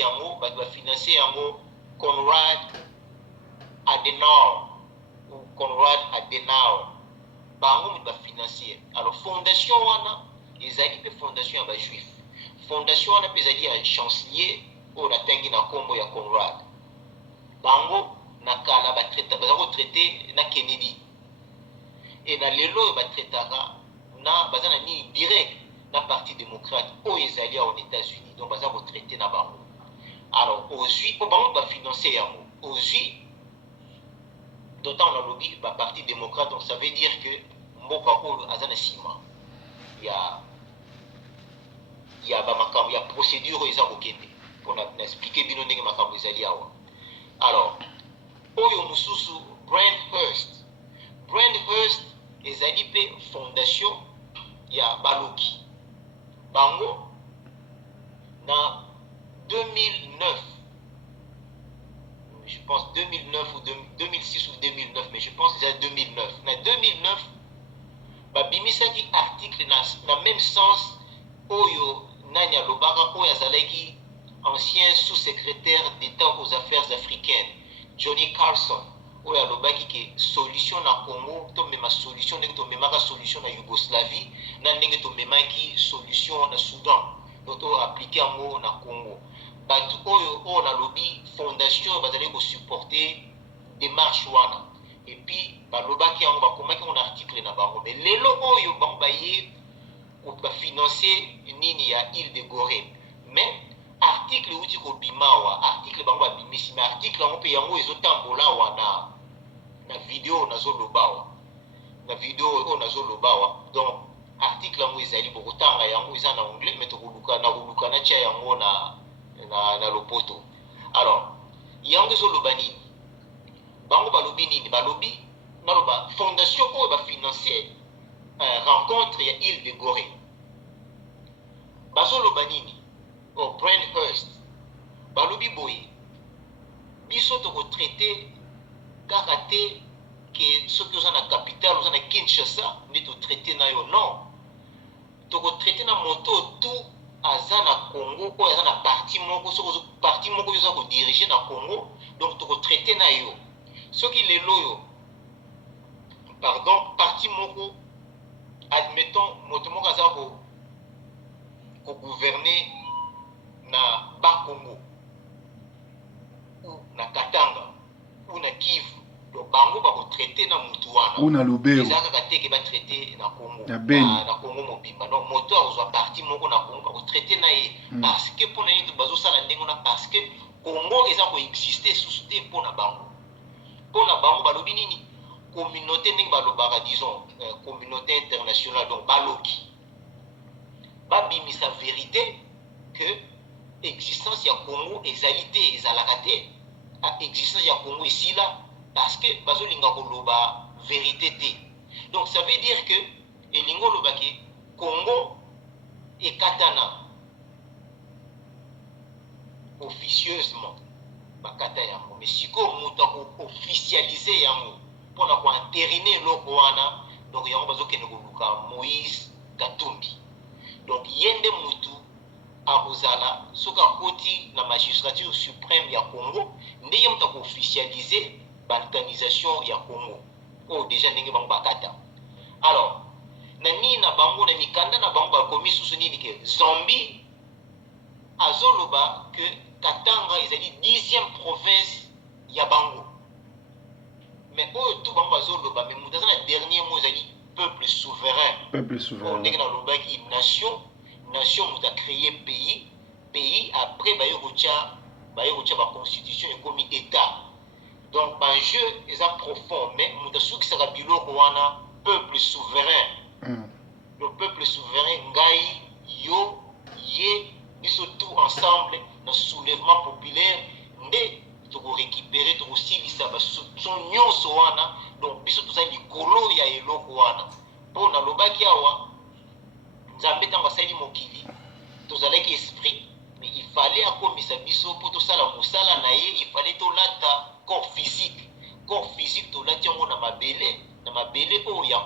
yango va financer yango Konrad Adenauer ou Konrad Adenauer bango va financer. Alors fondation wana ezali pe fondation ya ba juif. Fondation wana pe ezali ya chancelier o la tangi na kombo ya Konrad. Bango na kala ba traiter ba traiter na Kennedy. Et na lelo ba traitera na bazana ni direct na parti démocrate o ezali aux États-Unis. Donc baza ko traiter na bango. Alors aujourd'hui pour bango va financer yango. Aujourd'hui d'autant on a lobby ba parti démocrate, donc ça veut dire que mboka o azana sima. Il y a ba makambo ya procédure eza kokende pour na expliquer bino ndenge makambo ezali awa. Alors oyo mususu Brandhurst ezali pe fondation ya baloki bango na 2009, je pense 2009 ou 2006 ou 2009, mais je pense déjà 2009. Na 2009 babimisaki article na même sens oyo nani alobaka oyo azalaki ancien sous-secrétaire d'État aux affaires africaines Johnny Carson oyo alobaki ke solution na Congo to mema solution ndenge to memaka solution na Yougoslavie na ndenge to memaki solution na Soudan to appliquer yango na Congo. Batu oyo na lobby fondation bazali ko supporter démarche wana et puis balobaki yango bakomaki on article na bango mais lelo oyo bango baye ko financer nini ya île de Gorée mais article uti ko bimawa article bango babimisi mais article yango pe yango ezotambola wana na video nazolobawa na video oyo nazolobawa donc article yango ezali bokotanga yango eza na anglais mais tokoluka na tia yango na lopoto. Alors yango ezoloba nini bango balobi nini balobi naloba fondation oyo ba financer rencontre ya île de Gorée bazoloba nini o Brandhurst balobi boye biso toko traiter kaka te ke soki oza na capitale oza na Kinshasa nde to traiter na yo non toko traiter na moto tout aza na Congo oyo aza na parti moko soki parti moko oza ko diriger na Congo donc toko traiter na yo soki lelo yo pardon parti moko admettons moto moko aza ko gouverner na Bas-Congo ou na Katanga ou na Kivu donc bango ba ko traiter na mutu wana ou na Lubero ezaka kateke ba traiter na Congo na Congo mobimba donc moto azwa parti moko na Congo ba ko traiter na ye parce que pour na yetu bazo sala ndengo na parce que Congo eza ko exister sous te pour na bango balobi nini communauté ndenge balobaka disons communauté internationale donc baloki babimisa vérité que existence ya Congo ezalité ezalaka te existence ya Congo esila parce que bazolinga koloba vérité te. Donc ça veut dire que elingo loba ke Congo ekatana officieusement bakata yango mais siko moto ko officialiser yango pona ko entériner loko wana donc yango bazokende koluka Moïse Katumbi. Donc yende mutu akozala soka koti na magistrature suprême ya Congo ndeye mutu ko officialiser balkanisation ya Congo o déjà ndenge bango bakata. Alors na nini na bango na mikanda na bango bakomi susu nini ke Zambie azoloba que Katanga ezali 10e province ya bango mais oyo tout bango bazoloba mais mutu na dernier mot ezali peuple souverain ndenge na lobaki nation mutu a créé pays après bayo kotia ba constitution ekomi état. Donc banjeu eza profond mais mutu sukisaka biloko wana peuple souverain. Le peuple souverain ngai yo ye biso tout ensemble na soulèvement populaire nde toko récupérer toko silisa ba son nyonso wana donc biso toza likolo ya eloko wana po na lobaki awa nzambe tango asali mokili tozalaki esprit mais il fallait akomisa biso po tosala mosala na ye il fallait tolata corps physique tolati yango na mabele oyo ya